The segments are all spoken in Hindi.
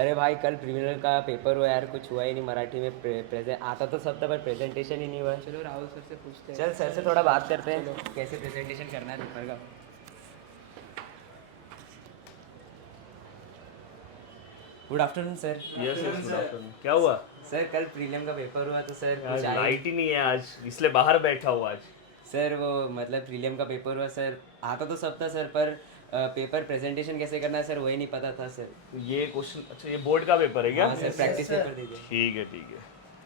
अरे भाई कल प्रीलिमिनरी का पेपर हुआ यार, कुछ हुआ ही नहीं मराठी में। प्रेजेंट आता तो सब था पर प्रेजेंटेशन ही नहीं हुआ। चलो राहुल सर से पूछते हैं। चल सर से थोड़ा बात करते हैं, कैसे प्रेजेंटेशन करना है पेपर का। Good afternoon sir. Yes yes, good afternoon. क्या हुआ? सर कल प्रीलिम का पेपर हुआ तो सर आज कुछ आए। लाइट ही नहीं है आज, इसलिए बाहर बैठा हूँ आज। सर वो मतलब प्रीलिम का पेपर हुआ सर, आता तो सब था सर पर पेपर प्रेजेंटेशन कैसे करना है सर वही नहीं पता था सर। तो ये क्वेश्चन, अच्छा ये बोर्ड का पेपर है क्या? हाँ सर, प्रैक्टिस पेपर दीजिए। ठीक है ठीक है।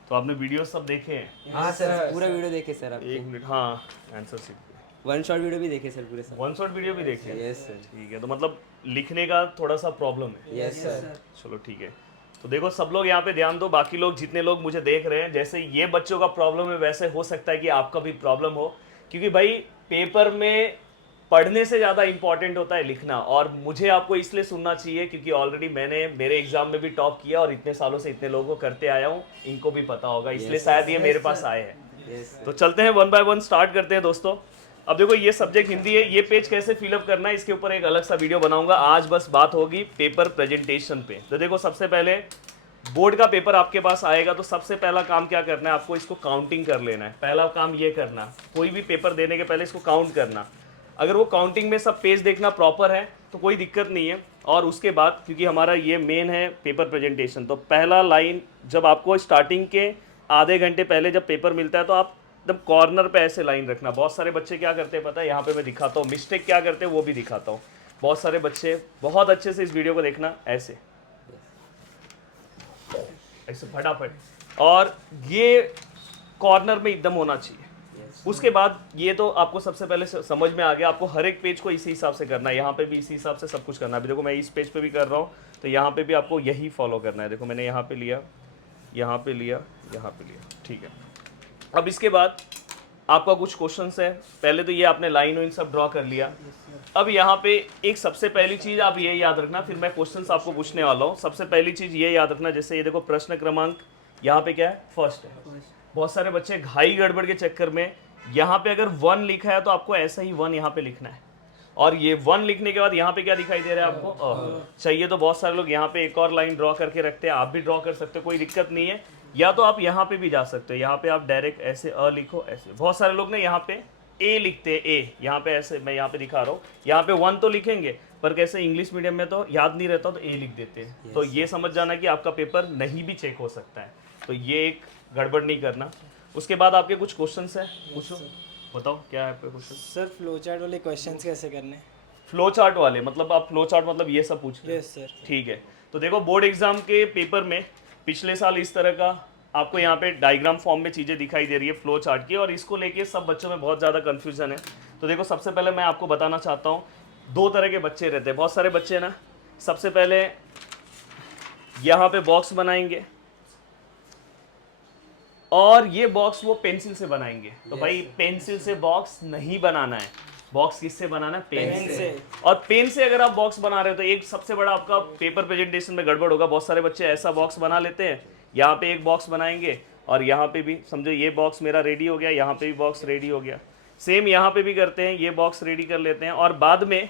तो आपने वीडियो सब देखे हैं? हाँ सर, पूरा वीडियो देखे सर एक आपके। मिनट, हाँ आंसर सीट पे वन शॉट वीडियो भी देखे सर पूरे सब। वन शॉट वीडियो भी देखे? Yes sir. ठीक है, तो मतलब लिखने का थोड़ा सा प्रॉब्लम है। Yes sir. चलो ठीक है। तो देखो सब लोग यहाँ पे ध्यान दो, बाकी लोग जितने लोग मुझे देख रहे हैं, जैसे ये बच्चों का प्रॉब्लम है वैसे हो सकता है कि आपका भी प्रॉब्लम हो, क्योंकि भाई पेपर में पढ़ने से ज़्यादा इंपॉर्टेंट होता है लिखना। और मुझे आपको इसलिए सुनना चाहिए क्योंकि ऑलरेडी मैंने मेरे एग्जाम में भी टॉप किया और इतने सालों से इतने लोगों को करते आया हूँ, इनको भी पता होगा, इसलिए शायद ये मेरे पास आए हैं। यस तो चलते हैं वन बाय वन स्टार्ट करते हैं दोस्तों। अब देखो ये सब्जेक्ट हिंदी है, ये पेज कैसे फिलअप करना है इसके ऊपर एक अलग सा वीडियो बनाऊंगा। आज बस बात होगी पेपर प्रेजेंटेशन पे। तो देखो सबसे पहले बोर्ड का पेपर आपके पास आएगा तो सबसे पहला काम क्या करना है, आपको इसको काउंटिंग कर लेना है। पहला काम ये करना, कोई भी पेपर देने के पहले इसको काउंट करना। अगर वो काउंटिंग में सब पेज देखना प्रॉपर है तो कोई दिक्कत नहीं है। और उसके बाद क्योंकि हमारा ये मेन है पेपर प्रेजेंटेशन, तो पहला लाइन जब आपको स्टार्टिंग के आधे घंटे पहले जब पेपर मिलता है तो आप एकदम कॉर्नर पे ऐसे लाइन रखना। बहुत सारे बच्चे क्या करते हैं पता है, यहाँ पे मैं दिखाता हूँ मिस्टेक क्या करते हैं वो भी दिखाता हूँ। बहुत सारे बच्चे, बहुत अच्छे से इस वीडियो को देखना, ऐसे ऐसे फटाफट, और ये कॉर्नर में एकदम होना चाहिए। उसके बाद ये तो आपको सबसे पहले समझ में आ गया, आपको हर एक पेज को इसी हिसाब से करना है। यहाँ पे भी इसी हिसाब से सब कुछ करना है। अभी देखो मैं इस पेज पे भी कर रहा हूँ तो यहाँ पे भी आपको यही फॉलो करना है। देखो मैंने यहाँ पे लिया, यहाँ पे लिया, यहाँ पे लिया, ठीक है। अब इसके बाद आपका कुछ क्वेश्चंस है। पहले तो ये आपने लाइन वाइन सब ड्रॉ कर लिया। अब यहाँ पे एक सबसे पहली चीज आप ये याद रखना, फिर मैं क्वेश्चंस आपको पूछने वाला हूँ। सबसे पहली चीज ये याद रखना, जैसे ये देखो प्रश्न क्रमांक यहाँ पे क्या है, फर्स्ट है। बहुत सारे बच्चे घाई गड़बड़ के चक्कर में यहाँ पे अगर 1 लिखा है तो आपको ऐसा ही 1 यहाँ पे लिखना है। और ये 1 लिखने के बाद यहाँ पे क्या दिखाई दे रहा है आपको, चाहिए तो बहुत सारे लोग यहाँ पे एक और लाइन ड्रॉ करके रखते हैं। आप भी ड्रॉ कर सकते हो, कोई दिक्कत नहीं है। या तो आप यहाँ पे भी जा सकते हो, यहाँ पे आप डायरेक्ट ऐसे लिखो ऐसे। बहुत सारे लोग ने यहाँ पे ए लिखते हैं, ए यहाँ पे ऐसे, मैं यहाँ पे दिखा रहा हूँ। यहाँ पे 1 तो लिखेंगे पर कैसे इंग्लिश मीडियम में तो याद नहीं रहता तो ए लिख देते हैं। तो ये समझ जाना कि आपका पेपर नहीं भी चेक हो सकता है, तो ये एक गड़बड़ नहीं करना। उसके बाद आपके कुछ क्वेश्चंस हैं, पूछो, बताओ क्या है आपके क्वेश्चन। सर फ्लो चार्ट वाले क्वेश्चंस कैसे करने? फ्लो चार्ट वाले मतलब आप फ्लो चार्ट मतलब ये सब पूछ रहे हैं? Yes sir. ठीक है। तो देखो बोर्ड एग्जाम के पेपर में पिछले साल इस तरह का आपको यहाँ पे डायग्राम फॉर्म में चीज़ें दिखाई दे रही है फ्लो चार्ट की, और इसको लेके सब बच्चों में बहुत ज़्यादा कन्फ्यूजन है। तो देखो सबसे पहले मैं आपको बताना चाहता हूँ, 2 तरह के बच्चे रहते हैं। बहुत सारे बच्चे ना सबसे पहले यहाँ पे बॉक्स बनाएंगे और ये बॉक्स वो पेंसिल से बनाएंगे। तो भाई पेंसिल से बॉक्स नहीं बनाना है, बॉक्स किससे बनाना है, पेन से। और पेन से अगर आप बॉक्स बना रहे हो तो एक सबसे बड़ा आपका पेपर प्रेजेंटेशन में गड़बड़ होगा। बहुत सारे बच्चे ऐसा बॉक्स बना लेते हैं, यहाँ पे एक बॉक्स बनाएंगे और यहाँ पे भी समझो ये बॉक्स मेरा रेडी हो गया, यहाँ पे भी बॉक्स रेडी हो गया। सेम यहाँ पे भी करते हैं, ये बॉक्स रेडी कर लेते हैं और बाद में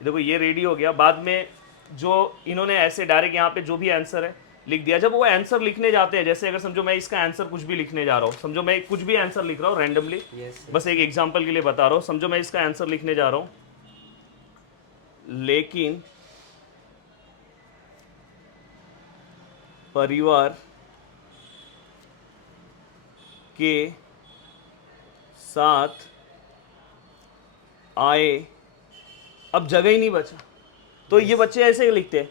देखो ये रेडी हो गया। बाद में जो इन्होंने ऐसे डायरेक्ट यहाँ पे जो भी आंसर है लिख दिया। जब वो आंसर लिखने जाते हैं, जैसे अगर समझो मैं इसका आंसर कुछ भी लिखने जा रहा हूँ, समझो मैं कुछ भी आंसर लिख रहा हूँ रैंडमली, बस एक एग्जांपल के लिए बता रहा हूँ। समझो मैं इसका आंसर लिखने जा रहा हूँ, लेकिन परिवार के साथ आए, अब जगह ही नहीं बचा तो ये बच्चे ऐसे लिखते हैं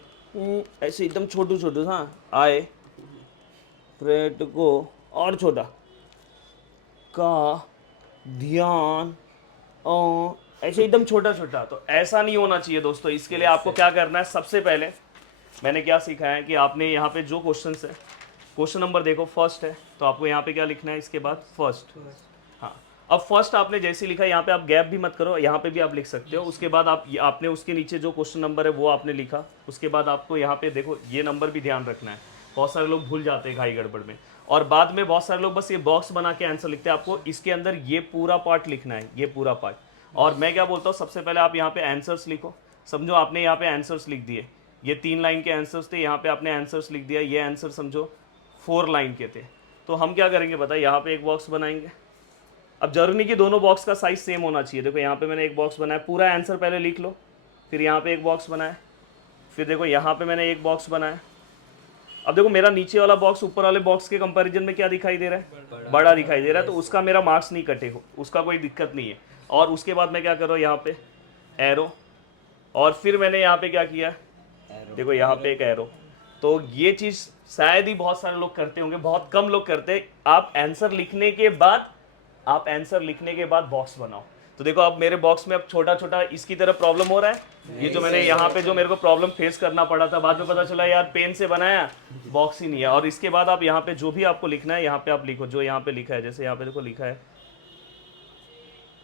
ऐसे एकदम छोटू छोटू, हाँ आए प्रेट को और छोटा का ध्यान ऐसे एकदम छोटा छोटा। तो ऐसा नहीं होना चाहिए दोस्तों। इसके लिए आपको क्या करना है, सबसे पहले मैंने क्या सीखा है कि आपने यहाँ पे जो क्वेश्चन है, क्वेश्चन नंबर देखो फर्स्ट है तो आपको यहाँ पे क्या लिखना है, इसके बाद फर्स्ट। हाँ, अब फर्स्ट आपने जैसे लिखा यहाँ पे आप गैप भी मत करो, यहाँ पे भी आप लिख सकते हो। उसके बाद आपने उसके नीचे जो क्वेश्चन नंबर है वो आपने लिखा। उसके बाद आपको यहाँ पे देखो ये नंबर भी ध्यान रखना है, बहुत सारे लोग भूल जाते हैं घाई गड़बड़ में। और बाद में बहुत सारे लोग बस ये बॉक्स बना के आंसर लिखते हैं। आपको इसके अंदर ये पूरा पार्ट लिखना है, ये पूरा पार्ट। और मैं क्या बोलता हूँ, सबसे पहले आप यहाँ पे आंसर्स लिखो। समझो आपने यहाँ पे आंसर्स लिख दिए, ये 3 लाइन के आंसर्स थे, यहाँ पे आपने आंसर्स लिख दिया, ये आंसर समझो 4 लाइन के थे। तो हम क्या करेंगे बताइए, यहाँ पे एक बॉक्स बनाएंगे। अब जरूरी नहीं कि दोनों बॉक्स का साइज सेम होना चाहिए। देखो यहाँ पे मैंने एक बॉक्स बनाया, पूरा आंसर पहले लिख लो, फिर यहाँ पे एक बॉक्स बनाया, फिर देखो यहाँ पे मैंने एक बॉक्स बनाया। अब देखो मेरा नीचे वाला बॉक्स ऊपर वाले बॉक्स के कंपैरिजन में क्या दिखाई दे रहा है, बड़ा दिखाई दे रहा है, तो उसका मेरा मार्क्स नहीं कटे हो, उसका कोई दिक्कत नहीं है। और उसके बाद मैं क्या कर रहा हूँ, यहाँ पे एरो, और फिर मैंने यहाँ पे क्या किया, देखो यहाँ पे एक एरो। तो ये चीज़ शायद ही बहुत सारे लोग करते होंगे, बहुत कम लोग करते हैं। आप आंसर लिखने के बाद बॉक्स बनाओ। तो देखो अब मेरे बॉक्स में अब छोटा छोटा इसकी तरह प्रॉब्लम हो रहा है। ये जो मैंने यहाँ पे जो मेरे को प्रॉब्लम फेस करना पड़ा था, बाद में पता चला यार पेन से बनाया, बॉक्स ही नहीं है। और इसके बाद आप यहाँ पे जो भी आपको लिखना है, यहाँ पे आप लिखो, जो यहाँ पे लिखा है, जैसे यहाँ पे देखो लिखा है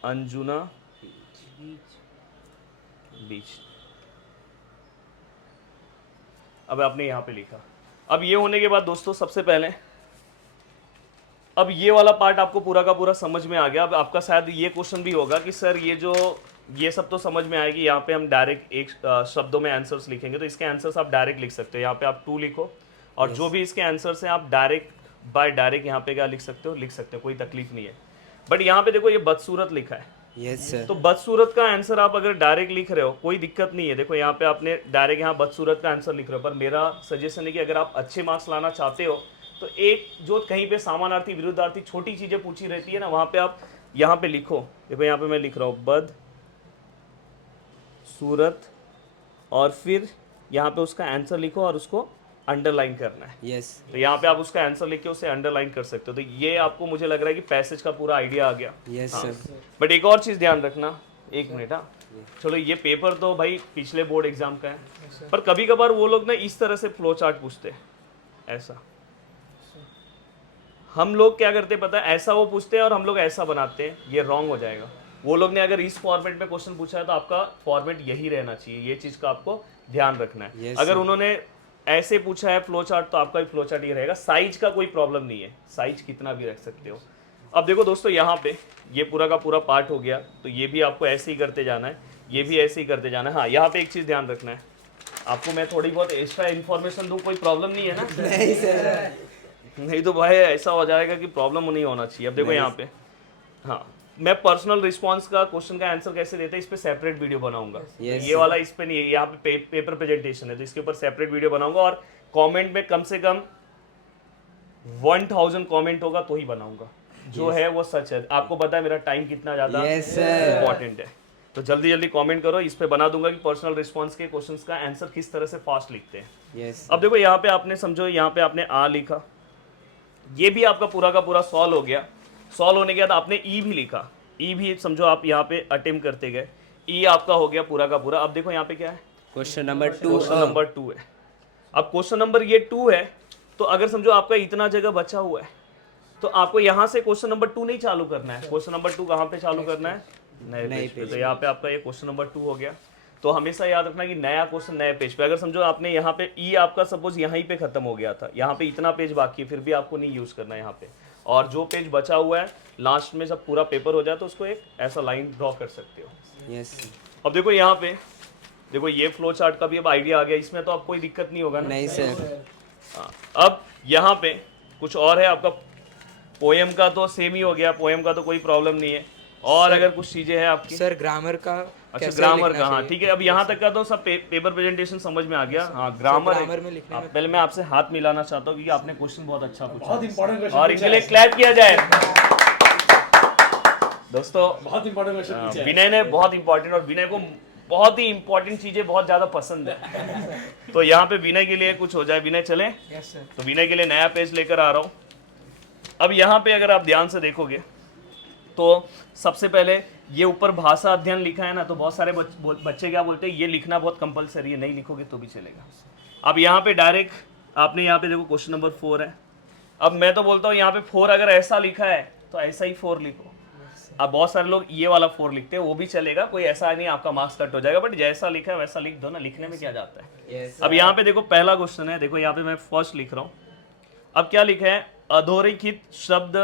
अंजुना बीच, अब आपने यहाँ पे लिखा। अब ये होने के बाद दोस्तों सबसे पहले अब ये वाला पार्ट आपको पूरा का पूरा समझ में आ गया। अब आपका शायद ये क्वेश्चन भी होगा कि सर ये सब तो समझ में आएगी, यहाँ पे हम डायरेक्ट एक शब्दों में आंसर्स लिखेंगे, तो इसके आंसर्स आप डायरेक्ट लिख सकते हो। यहाँ पे आप 2 लिखो, और जो भी इसके आंसर्स हैं आप डायरेक्ट बाय डायरेक्ट यहाँ पे क्या लिख सकते हो, कोई तकलीफ नहीं है। बट यहाँ पे देखो ये बदसूरत लिखा है, यस सर। तो बदसूरत का आंसर आप अगर डायरेक्ट लिख रहे हो कोई दिक्कत नहीं है। देखो यहाँ पे आपने डायरेक्ट यहाँ बदसूरत का आंसर लिख रहे हो, पर मेरा सजेशन है कि अगर आप अच्छे मार्क्स लाना चाहते हो तो एक जो कहीं पे समानार्थी विरुद्धार्थी छोटी चीजें पूछी रहती है ना, वहां पे आप यहाँ पे लिखो। देखो यहाँ पे मैं लिख रहा हूँ बद सूरत, और फिर यहाँ पे उसका आंसर लिखो और उसको अंडरलाइन करना है। यस। तो यहाँ पे आप उसका आंसर लिख के उसे अंडरलाइन कर सकते हो। तो ये आपको मुझे लग रहा है कि पैसेज का पूरा आइडिया आ गया। Yes sir. बट एक और चीज़ ध्यान रखना, एक मिनट। हाँ चलो, ये पेपर तो भाई पिछले बोर्ड एग्जाम का है, पर कभी कभार वो लोग ना इस तरह से फ्लो चार्ट पूछते हैं, ऐसा। हम लोग क्या करते हैं पता है, ऐसा वो पूछते हैं और हम लोग ऐसा बनाते हैं, ये रॉन्ग हो जाएगा। वो लोग ने अगर इस फॉर्मेट में क्वेश्चन पूछा है तो आपका फॉर्मेट यही रहना चाहिए, ये चीज़ का आपको ध्यान रखना है। Yes, अगर sir. उन्होंने ऐसे पूछा है फ्लो चार्ट, तो आपका भी फ्लो चार्ट ये रहेगा। साइज का कोई प्रॉब्लम नहीं है, साइज कितना भी रख सकते हो। अब देखो दोस्तों, यहाँ पे ये पूरा का पूरा पार्ट हो गया, तो ये भी आपको ऐसे ही करते जाना है, ये भी ऐसे ही करते जाना है। हाँ, यहाँ पे एक चीज़ ध्यान रखना है, आपको मैं थोड़ी बहुत एक्स्ट्रा इन्फॉर्मेशन दूँ, कोई प्रॉब्लम नहीं है ना? नहीं सर। नहीं तो भाई ऐसा हो जाएगा कि प्रॉब्लम नहीं होना चाहिए। अब देखो यहाँ पे, हाँ, मैं पर्सनल रिस्पांस का क्वेश्चन का आंसर कैसे देते हैं इस पे सेपरेट वीडियो बनाऊंगा। Yes, ये वाला इस पे नहीं है, यहाँ पे पेपर प्रेजेंटेशन है, तो इसके ऊपर सेपरेट वीडियो बनाऊंगा। और कमेंट में कम से कम 1000 कमेंट होगा तो ही बनाऊंगा, जो है वो सच है। आपको पता है मेरा टाइम कितना ज़्यादा इंपॉर्टेंट है, तो जल्दी जल्दी कमेंट करो, इस पे बना दूंगा कि पर्सनल रिस्पांस के क्वेश्चंस का आंसर किस तरह से फास्ट लिखते हैं। यस। अब देखो यहाँ पे आपने समझो, यहाँ पे आपने आ लिखा, ये भी आपका पूरा का पूरा सॉल्व हो गया। सॉल्व होने के बाद आपने ई भी लिखा, ई भी समझो आप यहाँ पे अटेम्प्ट करते गए, ई आपका हो गया पूरा का पूरा। अब देखो यहाँ पे क्या है, क्वेश्चन नंबर 2। क्वेश्चन नंबर 2 है। अब क्वेश्चन नंबर ये 2 है, तो अगर समझो आपका इतना जगह बचा हुआ है, तो आपको यहाँ से क्वेश्चन नंबर 2 नहीं चालू करना है। क्वेश्चन नंबर 2 कहाँ पे चालू करना है, नए पेज पे। तो यहाँ पे आपका ये क्वेश्चन नंबर 2 हो गया। तो हमेशा याद रखना कि नया क्वेश्चन नए पेज पे। अगर समझो आपने यहाँ पे ई आपका सपोज यहीं पे खत्म हो गया था, यहाँ पे इतना पेज बाकी है, फिर भी आपको नहीं यूज करना है यहाँ पे, और जो पेज बचा हुआ है लास्ट में जब पूरा पेपर हो जाए तो उसको एक ऐसा लाइन ड्रॉ कर सकते हो। यस। अब देखो यहाँ पे, देखो ये फ्लो चार्ट का भी अब आइडिया आ गया, इसमें तो अब कोई दिक्कत नहीं होगा ना? नहीं सर। हाँ, अब यहाँ पे कुछ और है आपका, पोएम का तो सेम ही हो गया, पोएम का तो कोई प्रॉब्लम नहीं है। और अगर कुछ चीजें हैं आपकी, सर ग्रामर का अच्छा कैसे ग्रामर लिखना का, हाँ चाहिए? ठीक है। अब यहाँ तक का तो सब पेपर प्रेजेंटेशन समझ में आ गया। हाँ, ग्रामर ग्रामर में लिखने में पहले मैं आपसे हाथ मिलाना चाहता हूँ क्योंकि आपने क्वेश्चन बहुत अच्छा पूछा, बहुत इंपॉर्टेंट क्वेश्चन और इनके लिए क्लैप किया जाए दोस्तों। बहुत इंपॉर्टेंट क्वेश्चन पूछा है। विनय ने बहुत इंपॉर्टेंट, और विनय को बहुत ही इंपॉर्टेंट चीजें बहुत ज्यादा पसंद है, तो यहाँ पे विनय के लिए कुछ हो जाए। विनय चले? Yes sir. तो विनय के लिए नया पेज लेकर आ रहा हूँ। अब यहाँ पे अगर आप ध्यान से देखोगे तो सबसे पहले ये ऊपर भाषा अध्ययन लिखा है ना, तो बहुत सारे बच्चे क्या बोलते हैं, ये लिखना बहुत कंपलसरी है, नहीं लिखोगे तो भी चलेगा। अब यहाँ पे डायरेक्ट आपने यहाँ पे देखो क्वेश्चन नंबर 4 है। अब मैं तो बोलता हूँ यहाँ पे 4 अगर ऐसा लिखा है तो ऐसा ही 4 लिखो। अब बहुत सारे लोग ये वाला 4 लिखते हैं, वो भी चलेगा, कोई ऐसा नहीं आपका मार्क्स कट हो जाएगा, बट जैसा लिखा है वैसा लिख दो ना, लिखने में क्या जाता है। यस। अब यहाँ पे देखो पहला क्वेश्चन है, देखो यहाँ पे मैं फर्स्ट लिख रहा हूँ। अब क्या लिखा है, अधोरेखित शब्द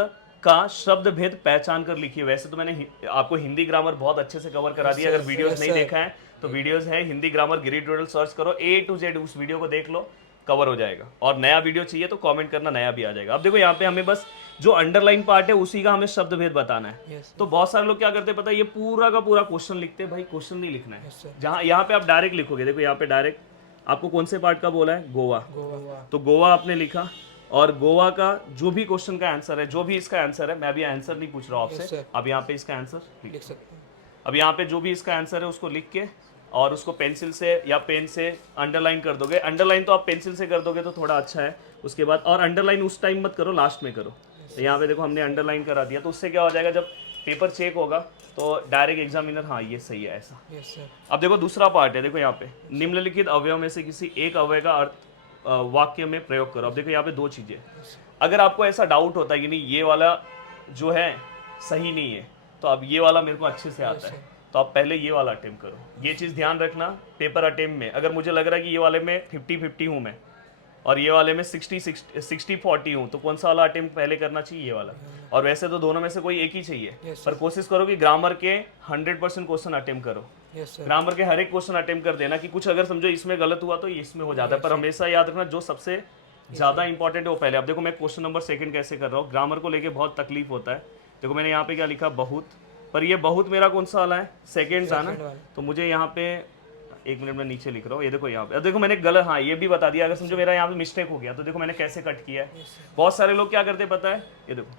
का शब्द भेद पहचान कर लिखिए। वैसे तो मैंने आपको हिंदी ग्रामर बहुत अच्छे से कवर करा दिया, अगर वीडियोस नहीं देखा है तो वीडियोस है हिंदी ग्रामर गिरी ट्यूटोरियल सर्च करो, A to Z उस वीडियो को देख लो, कवर हो जाएगा। और नया वीडियो चाहिए तो कमेंट करना, नया भी आ जाएगा। अब देखो यहाँ पे हमें बस जो अंडरलाइन पार्ट है उसी का हमें शब्द भेद बताना है। तो बहुत सारे लोग क्या करते हैं पता है, ये पूरा का पूरा क्वेश्चन लिखते हैं। भाई क्वेश्चन नहीं लिखना है, जहाँ यहाँ पे आप डायरेक्ट लिखोगे। देखो यहाँ पे डायरेक्ट आपको कौन से पार्ट का बोला है, गोवा। तो गोवा आपने लिखा, और गोवा का जो भी क्वेश्चन का आंसर है, जो भी इसका आंसर है, मैं अभी आंसर नहीं पूछ रहा हूँ आपसे, अब यहाँ पे इसका आंसर लिख सकते हैं। अब यहाँ पे जो भी इसका आंसर है उसको लिख के और उसको पेंसिल से या पेन से अंडरलाइन कर दोगे। अंडरलाइन तो आप पेंसिल से कर दोगे तो थोड़ा अच्छा है। उसके बाद और अंडरलाइन उस टाइम मत करो, लास्ट में करो। तो यहाँ पे देखो हमने अंडरलाइन करा दिया, तो उससे क्या हो जाएगा, जब पेपर चेक होगा तो डायरेक्ट एग्जामिनर हाँ ये सही है ऐसा। अब देखो दूसरा पार्ट है, देखो यहाँ पे निम्नलिखित अवयव में से किसी एक अवयव का अर्थ वाक्य में प्रयोग करो। अब देखो यहाँ पे दो चीजें, अगर आपको ऐसा डाउट होता है कि नहीं ये वाला जो है सही नहीं है, तो अब ये वाला मेरे को अच्छे से आता है, तो आप पहले ये वाला अटेम्प्ट करो। ये चीज़ ध्यान रखना, पेपर अटेम्प्ट में अगर मुझे लग रहा है कि ये वाले में 50-50 हूँ मैं और ये वाले में 60-40 हूँ, तो कौन सा वाला अटेम्प्ट पहले करना चाहिए, ये वाला। और वैसे तो दोनों में से कोई एक ही चाहिए, पर कोशिश करो कि ग्रामर के 100% क्वेश्चन अटेम्प्ट करो। ग्रामर के हर एक क्वेश्चन अटेम्प्ट कर देना, कि कुछ अगर समझो इसमें गलत हुआ तो इसमें हो जाता है, पर हमेशा याद रखना जो सबसे ज़्यादा इंपॉर्टेंट है वो पहले। अब देखो मैं क्वेश्चन नंबर 2 कैसे कर रहा हूँ, ग्रामर को लेके बहुत तकलीफ होता है। देखो मैंने यहाँ पे क्या लिखा, बहुत, पर ये बहुत मेरा कौन सा वाला है, सेकेंड था ना, तो मुझे यहाँ पे 1 मिनट में नीचे लिख रहा हूँ। ये देखो यहाँ पे, अब देखो मैंने गलत, हाँ ये भी बता दिया, अगर समझो मेरा यहाँ पे मिस्टेक हो गया तो देखो मैंने कैसे कट किया है। बहुत सारे लोग क्या करते हैं पता है, ये देखो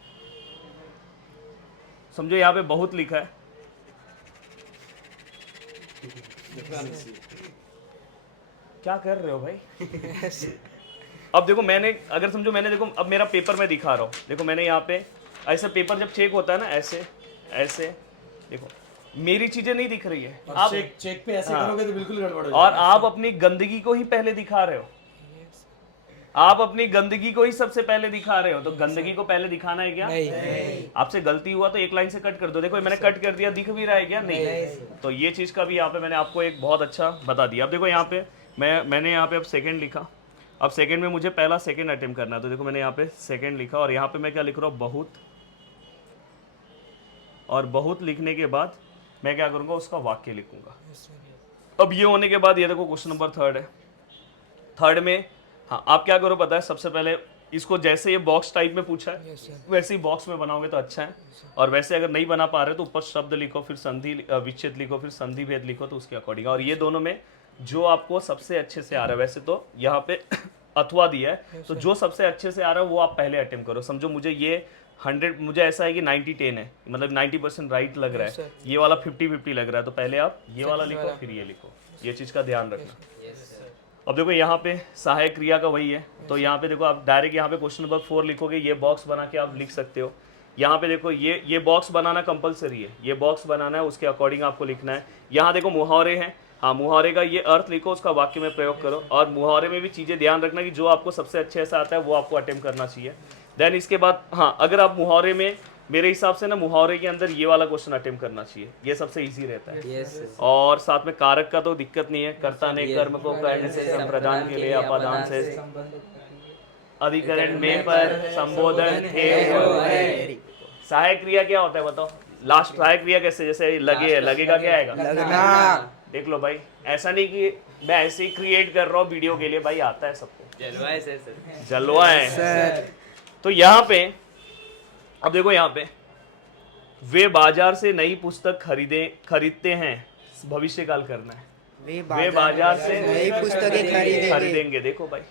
समझो यहाँ पे बहुत लिखा है, क्या कर रहे हो भाई। अब देखो मैंने अगर समझो मैंने, देखो अब मेरा पेपर में दिखा रहा हूँ, देखो मैंने यहाँ पे ऐसे पेपर जब चेक होता है ना, ऐसे ऐसे देखो मेरी चीजें नहीं दिख रही है, आप चेक पे ऐसे करोगे तो बिल्कुल गड़बड़ हो और आप अपनी गंदगी को ही पहले दिखा रहे हो, आप अपनी गंदगी को ही सबसे पहले दिखा रहे हो। तो गंदगी को पहले दिखाना है क्या, नहीं। आपसे गलती हुआ तो एक लाइन से कट कर दो। देखो मैंने कट कर दिया, दिख भी रहा है क्या, नहीं। तो ये चीज का भी यहाँ पे मैंने आपको एक बहुत अच्छा बता दिया। अब देखो यहाँ पे मैंने यहाँ पे अब सेकंड लिखा, अब सेकंड में मुझे पहला सेकंड अटेम्प्ट करना है, तो देखो मैंने यहाँ पे सेकंड लिखा और यहाँ पे मैं क्या लिख रहा हूँ, बहुत। और बहुत लिखने के बाद मैं क्या करूँगा, उसका वाक्य लिखूंगा। अब ये होने के बाद ये देखो क्वेश्चन नंबर 3 है। 3 में हाँ आप क्या करो पता है, सबसे पहले इसको जैसे ये बॉक्स टाइप में पूछा है वैसे ही बॉक्स में बनाओगे तो अच्छा है। और वैसे अगर नहीं बना पा रहे तो ऊपर शब्द लिखो, फिर संधि विच्छेद लिखो, फिर संधि भेद लिखो, तो उसके अकॉर्डिंग। और ये दोनों में जो आपको सबसे अच्छे से आ रहा है, वैसे तो यहाँ पे अथवा दिया है, तो जो सबसे अच्छे से आ रहा है वो आप पहले अटेम्प्ट करो। समझो मुझे ये 100, मुझे ऐसा है कि 90-10 है, मतलब 90% राइट लग रहा है, ये वाला 50-50 लग रहा है, तो पहले आप ये वाला लिखो फिर ये लिखो, ये चीज़ का ध्यान रखना। अब देखो यहाँ पे सहायक क्रिया का वही है, तो यहाँ पे देखो आप डायरेक्ट यहाँ पे क्वेश्चन नंबर 4 लिखोगे, ये बॉक्स बना के आप लिख सकते हो। यहाँ पे देखो ये बॉक्स बनाना कंपलसरी है, ये बॉक्स बनाना है, उसके अकॉर्डिंग आपको लिखना है। यहाँ देखो मुहावरे हैं, हाँ मुहावरे का ये अर्थ लिखो, उसका वाक्य में प्रयोग करो। और मुहावरे में भी चीज़ें ध्यान रखना कि जो आपको सबसे अच्छे से आता है वो आपको अटेम्प्ट करना चाहिए। देन इसके बाद हाँ अगर आप मुहावरे में, मेरे हिसाब से ना मुहावरे के अंदर ये वाला क्वेश्चन अटेम्प्ट करना चाहिए, ये सबसे इजी रहता है। और साथ में कारक का तो दिक्कत नहीं है, कर्ता ने कर्म को करने से संप्रदान के लिए अपादान से अधिकरण में पर संबोधन थे। सहायक क्रिया क्या होता है बताओ, लास्ट सहायक क्रिया कैसे, जैसे लगे है, लगेगा क्या आएगा, लगना। देख लो भाई, ऐसा नहीं कि मैं ऐसे ही क्रिएट कर रहा हूँ वीडियो के लिए, भाई आता है सबको, जलवा है सर, जलवा है। तो यहाँ पे अब देखो यहाँ पे, वे बाजार से नई पुस्तक खरीदते हैं, भविष्य काल करना है, वे बाजार से नई पुस्तकें खरीदेंगे। देखो भाई,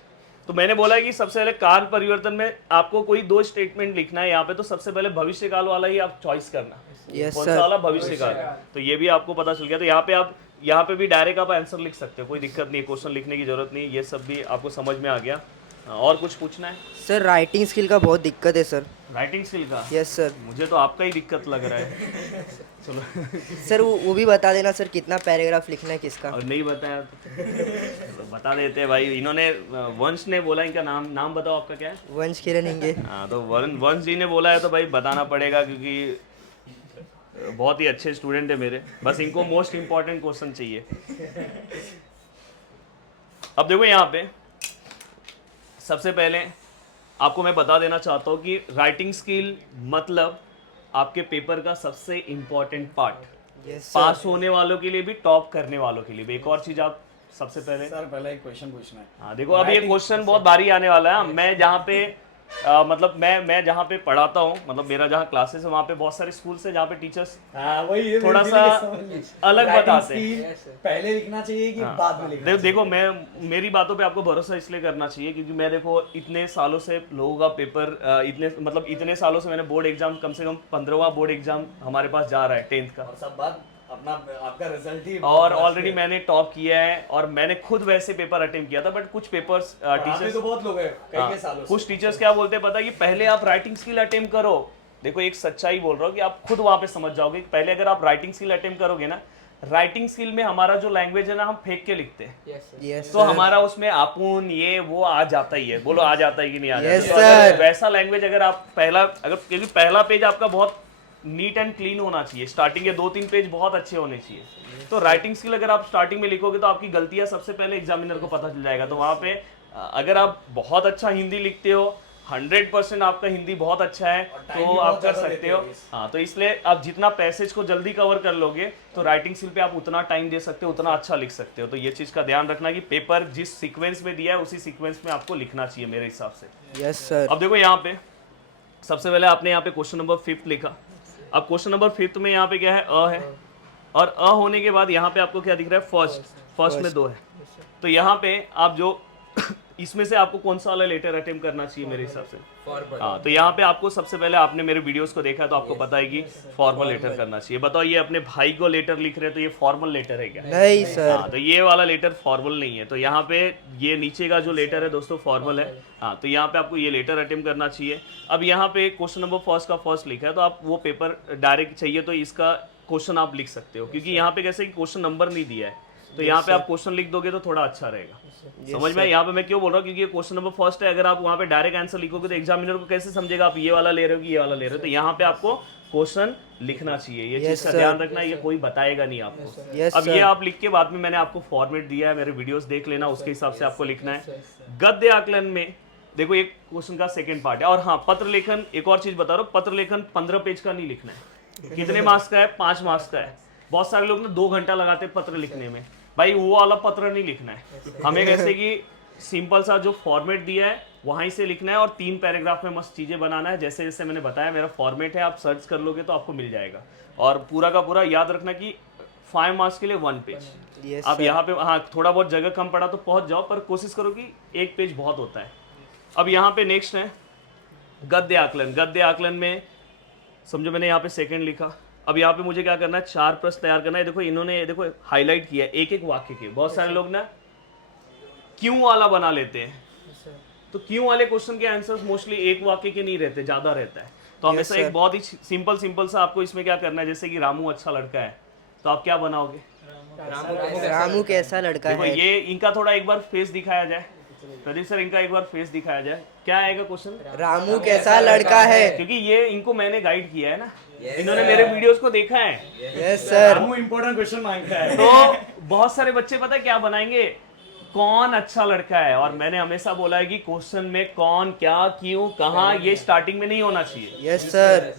तो मैंने बोला है कि सबसे पहले काल परिवर्तन में आपको कोई 2 स्टेटमेंट लिखना है यहाँ पे, तो सबसे पहले भविष्य काल वाला ही आप चॉइस करना, कौन सा वाला भविष्य काल। तो ये भी आपको पता चल गया। तो यहाँ पे आप यहाँ पे भी डायरेक्ट आप आंसर लिख सकते हो, कोई दिक्कत नहीं, क्वेश्चन लिखने की जरूरत नहीं, ये सब भी आपको समझ में आ गया। और कुछ पूछना है सर? राइटिंग स्किल का बहुत दिक्कत है सर। राइटिंग स्किल का? Yes sir. मुझे तो आपका ही दिक्कत लग रहा है। चलो सर वो भी बता देना सर, कितना पैराग्राफ लिखना है किसका। और नहीं बताया तो बता देते हैं भाई। इन्होंने वंश ने बोला, इनका नाम बताओ आपका क्या है? वंश किरण हिंगे। हाँ तो वंश जी ने बोला है तो भाई बताना पड़ेगा, क्योंकि बहुत ही अच्छे स्टूडेंट है मेरे, बस इनको मोस्ट इम्पॉर्टेंट क्वेश्चन चाहिए। अब देखो यहाँ पे सबसे पहले आपको मैं बता देना चाहता हूँ कि राइटिंग स्किल मतलब आपके पेपर का सबसे इम्पॉर्टेंट पार्ट। यस पास होने वालों के लिए भी, टॉप करने वालों के लिए भी। एक और चीज आप सबसे पहले, सर पहला एक क्वेश्चन पूछना है। हाँ देखो अभी ये क्वेश्चन बहुत भारी आने वाला है। मैं जहाँ पे मतलब मैं जहाँ पे पढ़ाता हूँ, मतलब मेरा जहाँ क्लासेस है वहाँ पे बहुत सारे स्कूल से जहाँ पे टीचर्स हाँ वही है, थोड़ा मेरी सा भी समझ ली। अलग Writing बताते हैं। skill पहले लिखना चाहिए कि बाद में लिखना देखो मैं मेरी बातों पे आपको भरोसा इसलिए करना चाहिए क्योंकि मैं देखो इतने सालों से लोगों का पेपर इतने सालों से मैंने बोर्ड एग्जाम, कम से कम 15वां बोर्ड एग्जाम हमारे पास जा रहा है 10th का, और सब बात अपना आपका रिजल्ट ही और ऑलरेडी मैंने टॉप किया है और मैंने खुद वैसे पेपर अटेम्प्ट किया था। बट कुछ पेपर्स टीचर्स तो बहुत लोग हैं कई सालों से। कुछ टीचर्स क्या बोलते हैं पता है कि पहले आप राइटिंग स्किल अटेम्प्ट करो। देखो एक सच्चाई बोल रहा हूँ कि आप खुद वहां पे समझ जाओगे कि पहले अगर आप राइटिंग स्किल अटेम्प्ट करोगे ना, राइटिंग स्किल में हमारा जो लैंग्वेज है ना, हम फेंक के लिखते हैं। यस तो हमारा उसमें आपुन ये वो आ जाता ही है। बोलो आ जाता है कि नहीं आ जाता? Yes, तो अगर sir. वैसा लैंग्वेज अगर आप क्योंकि पहला पेज आपका बहुत नीट एंड क्लीन होना चाहिए, स्टार्टिंग के 2-3 पेज बहुत अच्छे होने चाहिए। तो राइटिंग स्किल अगर आप स्टार्टिंग में लिखोगे तो आपकी गलतियां सबसे पहले एग्जामिनर को पता चल जाएगा। तो वहां पे अगर आप बहुत अच्छा हिंदी लिखते हो, 100% आपका हिंदी बहुत अच्छा है, तो आप कर सकते हो। हाँ, तो इसलिए आप जितना पैसेज को जल्दी कवर कर लोगे तो राइटिंग स्किल पे आप उतना टाइम दे सकते हो, उतना अच्छा लिख सकते हो। तो ये चीज का ध्यान रखना कि पेपर जिस सीक्वेंस में दिया है उसी सीक्वेंस में आपको लिखना चाहिए मेरे हिसाब से। यस सर अब देखो यहाँ पे सबसे पहले आपने यहाँ पे क्वेश्चन नंबर 5 लिखा। अब क्वेश्चन नंबर 5 में यहाँ पे क्या है, अ है, और अ होने के बाद यहाँ पे आपको क्या दिख रहा है, फर्स्ट में 2 है। तो यहाँ पे आप जो इसमें से आपको कौन सा वाला लेटर अटेम्प्ट करना चाहिए मेरे हिसाब से? हाँ, तो यहाँ पे आपको सबसे पहले, आपने मेरे वीडियोस को देखा है तो आपको पता है कि फॉर्मल लेटर करना चाहिए। बताओ ये अपने भाई को लेटर लिख रहे हैं तो ये फॉर्मल लेटर है क्या? नहीं सर हाँ, तो ये वाला लेटर फॉर्मल नहीं है। तो यहाँ पे ये नीचे का जो लेटर है दोस्तों फॉर्मल है। हाँ, तो यहाँ पे आपको ये लेटर अटेम्प्ट करना चाहिए। अब यहाँ पे क्वेश्चन नंबर फर्स्ट का फर्स्ट लिखा है तो आप वो पेपर डायरेक्ट चाहिए तो इसका क्वेश्चन आप लिख सकते हो, क्योंकि यहाँ पे कैसे कि क्वेश्चन नंबर नहीं दिया है, तो यहाँ पे आप क्वेश्चन लिख दोगे तो थोड़ा अच्छा रहेगा। समझ में? यहाँ पे मैं क्यों बोल रहा हूँ, क्योंकि ये क्वेश्चन नंबर फर्स्ट है। अगर आप वहाँ पे डायरेक्ट आंसर लिखोगे तो एग्जामिनर को कैसे समझेगा आप ये वाला ले रहे हो कि ये वाला ले रहे हो? तो यहाँ पे आपको क्वेश्चन लिखना चाहिए। ये चीज का ध्यान रखना, ये कोई बताएगा नहीं आपको। Yes, अब ये आप लिख के बाद में मैंने आपको फॉर्मेट दिया है, मेरे वीडियोस देख लेना, उसके हिसाब से आपको लिखना है। गद्य आकलन में देखो एक क्वेश्चन का सेकंड पार्ट है। और हाँ, पत्र लेखन, एक और चीज बता रहा हूँ, पत्र लेखन 15 पेज का नहीं लिखना है। कितने मार्क्स का है? 5 मार्क्स का है। बहुत सारे लोग ना 2 घंटा लगाते हैं पत्र लिखने में। भाई वो वाला पत्र नहीं लिखना है हमें। कैसे कि सिंपल सा जो फॉर्मेट दिया है वहीं से लिखना है और 3 पैराग्राफ में मस्त चीजें बनाना है। जैसे जैसे मैंने बताया मेरा फॉर्मेट है, आप सर्च कर लोगे तो आपको मिल जाएगा। और पूरा का पूरा याद रखना कि 5 मार्क्स के लिए 1 पेज। Yes, अब यहाँ पे हाँ थोड़ा बहुत जगह कम पड़ा तो पहुंच जाओ, पर कोशिश करो कि 1 पेज बहुत होता है। अब यहाँ पे नेक्स्ट है गद्य आकलन। गद्य आकलन में समझो मैंने यहाँ पे सेकंड लिखा। अब यहाँ पे मुझे क्या करना है, 4 प्रश्न तैयार करना है। देखो इन्होंने देखो हाईलाइट किया है एक एक वाक्य के। बहुत सारे लोग ना क्यों वाला बना लेते हैं, तो क्यों वाले क्वेश्चन के आंसर्स मोस्टली एक वाक्य के नहीं रहते, ज्यादा रहता है। तो हमेशा एक बहुत ही सिंपल सा आपको इसमें क्या करना है, जैसे कि रामू अच्छा लड़का है तो आप क्या बनाओगे? रामू कैसा लड़का देखो है? ये इनका थोड़ा एक बार फेस दिखाया जाए। प्रदीप सर इनका एक बार फेस दिखाया जाए, क्या आएगा क्वेश्चन? रामू कैसा लड़का है? क्योंकि ये इनको मैंने गाइड किया है ना, इन्होंने मेरे वीडियोस को देखा है। Yes sir Ramu important question मांगता है। तो बहुत सारे बच्चे पता है क्या बनाएंगे, कौन अच्छा लड़का है। और मैंने हमेशा बोला है कि क्वेश्चन में कौन, क्या, क्यों, कहाँ, ये स्टार्टिंग में नहीं होना चाहिए, यस सर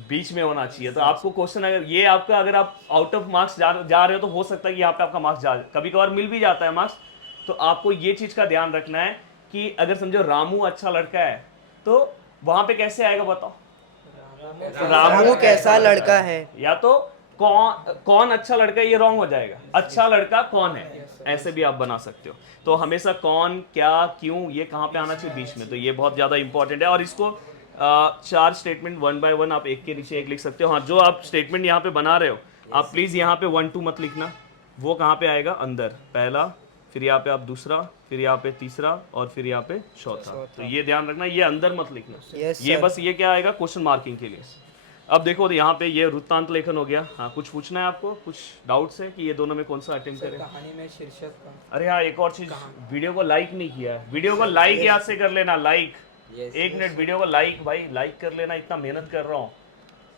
बीच में होना चाहिए। तो आपको क्वेश्चन अगर आप आउट ऑफ मार्क्स जा रहे हो तो हो सकता है कि यहाँ पे आपका मार्क्स कभी कभार मिल भी जाता है मार्क्स। तो आपको ये चीज का ध्यान रखना है कि अगर समझो रामू अच्छा लड़का है तो वहां पे कैसे आएगा बताओ? रामू कैसा लड़का है? या तो कौन अच्छा लड़का है, ये रॉन्ग हो जाएगा। अच्छा लड़का कौन है, ऐसे भी आप बना सकते हो। तो हमेशा कौन, क्या, क्यों, ये कहाँ पे आना चाहिए, बीच में। तो ये बहुत ज्यादा इंपॉर्टेंट है। और इसको 4 स्टेटमेंट 1 बाय 1 आप एक के नीचे एक लिख सकते हो। हाँ, जो आप स्टेटमेंट यहाँ पे बना रहे हो आप प्लीज यहाँ पे 1 2 मत लिखना। वो कहाँ पे आएगा? अंदर पहला, फिर यहाँ पे आप दूसरा, फिर यहाँ पे तीसरा और फिर यहाँ पे चौथा। तो ये ध्यान रखना, ये अंदर मत लिखना। Yes, ये sir. बस ये क्या आएगा, क्वेश्चन मार्किंग के लिए। अब देखो यहाँ पे ये वृत्तांत लेखन हो गया। हाँ, कुछ पूछना है आपको, कुछ डाउट्स है कि ये दोनों में कौन सा अटेम्प्ट करें? कहानी में शीर्षक का। अरे हाँ, एक और चीज, वीडियो को लाइक नहीं किया है। वीडियो को लाइक याद से कर लेना, लाइक। 1 मिनट वीडियो को लाइक, भाई लाइक कर लेना, इतना मेहनत कर रहा हूँ।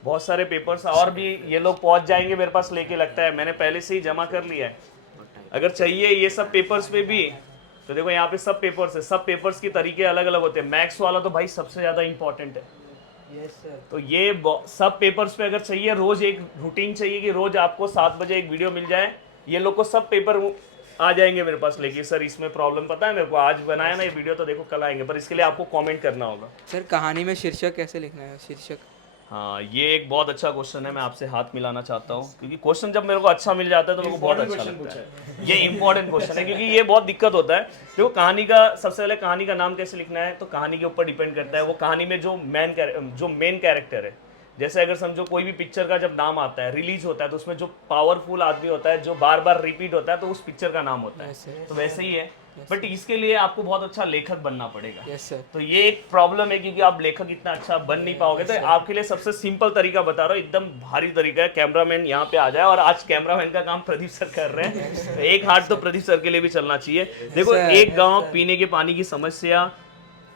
बहुत सारे पेपर्स और भी ये लोग पहुंच जाएंगे मेरे पास लेके, लगता है मैंने पहले से ही जमा कर लिया है। अगर चाहिए ये सब पेपर्स पे भी तो देखो यहाँ पे सब पेपर्स है। सब पेपर्स के तरीके अलग अलग होते हैं। मैथ्स वाला तो भाई सबसे ज्यादा इंपॉर्टेंट है। यस सर तो ये सब पेपर्स पे अगर चाहिए, रोज एक रूटीन चाहिए कि रोज आपको 7 बजे एक वीडियो मिल जाए। ये लोग को सब पेपर आ जाएंगे मेरे पास लेके, सर इसमें प्रॉब्लम पता है मेरे को, आज बनाया ना ये वीडियो तो देखो कल आएंगे, पर इसके लिए आपको कमेंट करना होगा। सर कहानी में शीर्षक कैसे लिखना है? शीर्षक हाँ, ये एक बहुत अच्छा क्वेश्चन है, मैं आपसे हाथ मिलाना चाहता हूँ, क्योंकि क्वेश्चन जब मेरे को अच्छा मिल जाता है तो मेरे को बहुत अच्छा लगता है। ये इंपॉर्टेंट क्वेश्चन है, क्योंकि ये बहुत दिक्कत होता है। देखो कहानी का, सबसे पहले कहानी का नाम कैसे लिखना है तो कहानी के ऊपर डिपेंड करता है। वो कहानी में जो मेन कैरेक्टर है, जैसे अगर समझो कोई भी पिक्चर का जब नाम आता है, रिलीज होता है, तो उसमें जो पावरफुल आदमी होता है, जो बार बार रिपीट होता है, तो उस पिक्चर का नाम होता है। तो वैसे ही है, बट इसके लिए आपको बहुत अच्छा लेखक बनना पड़ेगा। यस सर तो ये एक प्रॉब्लम है, क्योंकि आप लेखक इतना अच्छा बन नहीं पाओगे। तो आपके लिए सबसे सिंपल तरीका बता रहा हूँ, एकदम भारी तरीका है। कैमरामैन यहाँ पे आ जाए, और आज कैमरामैन का काम प्रदीप सर कर रहे हैं, तो एक हाथ तो प्रदीप सर के लिए भी चलना चाहिए। देखो एक गाँव, पीने के पानी की समस्या,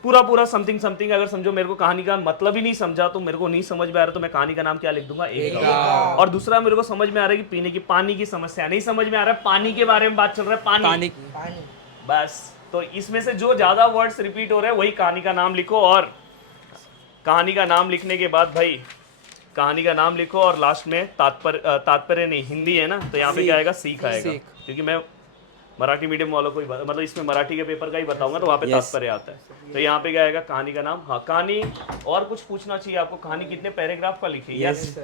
पूरा समथिंग। अगर समझो मेरे को कहानी का मतलब ही नहीं समझा, तो मेरे को नहीं समझ में आ रहा, तो मैं कहानी का नाम क्या लिख दूंगा? एक गाँव। और दूसरा मेरे को समझ में आ रहा है कि पीने की पानी की समस्या, नहीं समझ में आ रहा है, पानी के बारे में बात चल रहा है, पानी। बस, तो इसमें से जो ज्यादा वर्ड्स रिपीट हो रहे हैं वही कहानी का नाम लिखो। और कहानी का नाम लिखने के बाद भाई, कहानी का नाम लिखो और लास्ट में तात्पर्य नहीं, हिंदी है ना, तो यहाँ पे क्या आएगा? सीख आएगा। क्योंकि मैं मराठी मीडियम वालों को मतलब इसमें मराठी के पेपर का ही बताऊंगा, तो वहाँ पे तात्पर्य आता है। तो यहाँ पे क्या आएगा? कहानी का नाम। हाँ, कहानी और कुछ पूछना चाहिए आपको, कहानी कितने पैराग्राफ का लिखी? यस,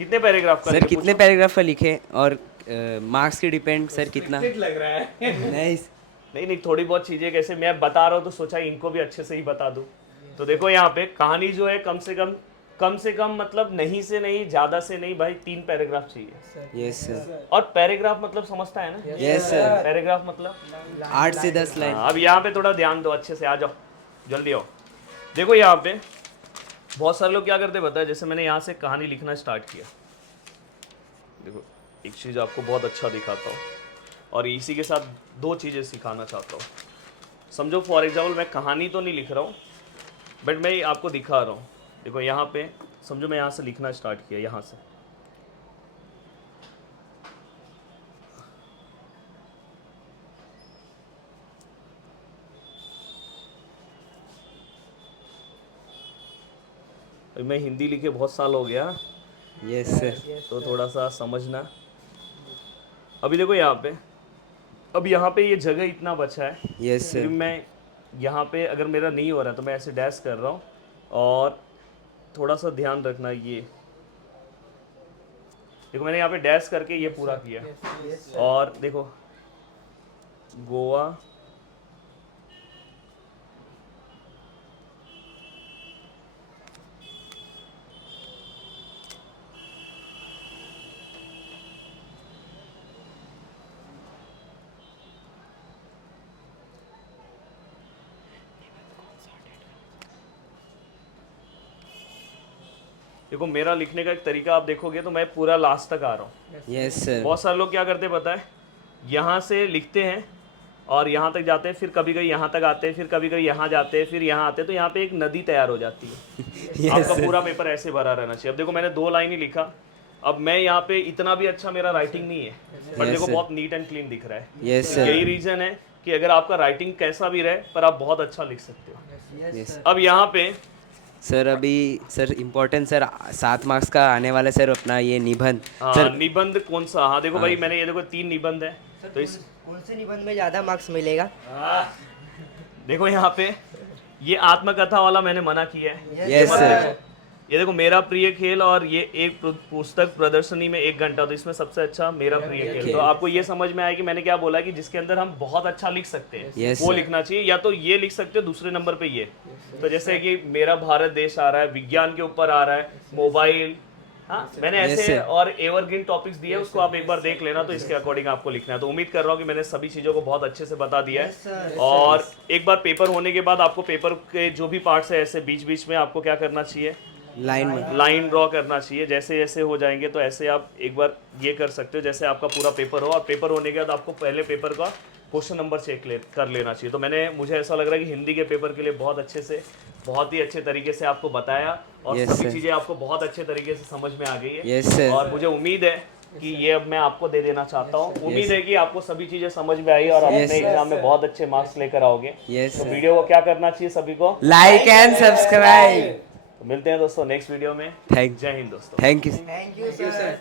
कितने पैराग्राफ का? सर कितने पैराग्राफ का लिखे, और मार्क्स के डिपेंड सर कितना लग रहा है। नहीं, थोड़ी बहुत चीजें कैसे मैं बता रहा हूँ, तो सोचा इनको भी अच्छे से ही बता दूं। तो देखो यहाँ पे कहानी जो है, कम से कम मतलब नहीं से नहीं, ज्यादा से नहीं भाई, 3 पैराग्राफ चाहिए। Yes sir. और पैराग्राफ मतलब समझता है ना? Yes sir. पैराग्राफ मतलब 8 से 10 लाइन। अब यहाँ पे थोड़ा ध्यान दो, अच्छे से आ जाओ, जल्दी आओ। देखो यहाँ पे बहुत सारे लोग क्या करते हैं पता है, जैसे मैंने यहाँ से कहानी लिखना स्टार्ट किया, देखो एक चीज़ आपको बहुत अच्छा दिखाता हूँ, और इसी के साथ 2 चीज़ें सिखाना चाहता हूँ। समझो फॉर एग्जाम्पल मैं कहानी तो नहीं लिख रहा हूँ, बट मैं आपको दिखा रहा हूँ। देखो यहाँ पे समझो मैं यहाँ से लिखना स्टार्ट किया, यहाँ से मैं हिंदी लिखे बहुत साल हो गया। Yes sir. तो थोड़ा सा समझना। अभी देखो यहाँ पे, अब यहाँ पे ये जगह इतना बचा है। Yes sir. मैं यहाँ पे अगर मेरा नहीं हो रहा है तो मैं ऐसे डैश कर रहा हूँ, और थोड़ा सा ध्यान रखना, ये देखो मैंने यहाँ पे डैश करके ये पूरा किया। और देखो गोवा, देखो मेरा लिखने का एक तरीका आप देखोगे तो मैं पूरा लास्ट तक आ रहा हूँ। Yes sir. बहुत सारे लोग क्या करते हैं पता है, यहाँ से लिखते हैं और यहाँ तक जाते हैं, फिर कभी कभी यहाँ तक आते हैं, फिर कभी कभी यहाँ जाते हैं, फिर यहाँ आते हैं, तो यहाँ पे एक नदी तैयार हो जाती है। आपका पूरा पेपर ऐसे भरा रहना चाहिए। अब देखो मैंने 2 लाइन ही लिखा, अब मैं यहाँ पे इतना भी अच्छा मेरा राइटिंग नहीं है, बट देखो बहुत नीट एंड क्लीन दिख रहा है। यही रीजन है कि अगर आपका राइटिंग कैसा भी रहे, पर आप बहुत अच्छा लिख सकते हो। अब यहाँ पे सर अभी सर इम्पोर्टेंट सर 7 मार्क्स का आने वाला सर अपना ये निबंध। सर निबंध कौन सा? हाँ देखो भाई, मैंने ये देखो 3 निबंध है, तो इस कौन से निबंध में ज़्यादा मार्क्स मिलेगा? देखो यहाँ पे ये आत्मकथा वाला मैंने मना किया है। Yes sir. ये देखो मेरा प्रिय खेल, और ये एक पुस्तक प्रदर्शनी में 1 घंटा, तो इसमें सबसे अच्छा मेरा प्रिय खेल। तो आपको ये समझ में आया कि मैंने क्या बोला, कि जिसके अंदर हम बहुत अच्छा लिख सकते हैं वो लिखना चाहिए, या तो ये लिख सकते हो दूसरे नंबर पे ये। तो जैसे कि मेरा भारत देश आ रहा है, विज्ञान के ऊपर आ रहा है, मोबाइल, हाँ मैंने ऐसे और एवरग्रीन टॉपिक्स दिए, उसको आप एक बार देख लेना, तो इसके अकॉर्डिंग आपको लिखना है। तो उम्मीद कर रहा हूँ कि मैंने सभी चीज़ों को बहुत अच्छे से बता दिया है। और एक बार पेपर होने के बाद आपको पेपर के जो भी पार्ट्स है, ऐसे बीच बीच में आपको क्या करना चाहिए, लाइन ड्रॉ करना चाहिए। जैसे जैसे हो जाएंगे तो ऐसे आप एक बार ये कर सकते हो, जैसे आपका पूरा पेपर हो। और पेपर होने के बाद आपको पहले पेपर का क्वेश्चन नंबर चेक कर लेना चाहिए। तो मुझे ऐसा लग रहा है कि हिंदी के पेपर के लिए बहुत अच्छे से, बहुत ही अच्छे तरीके से आपको बताया, और सभी चीज़ें आपको बहुत अच्छे तरीके से समझ में आ गई है। और मुझे उम्मीद है कि ये अब मैं आपको दे देना चाहता हूँ। उम्मीद है कि आपको सभी चीज़ें समझ में आई और अपने एग्जाम में बहुत अच्छे मार्क्स लेकर आओगे। तो वीडियो को क्या करना चाहिए सभी को? Like and subscribe. मिलते हैं दोस्तों नेक्स्ट वीडियो में। थैंक जय हिंद दोस्तों। Thank you thank you sir.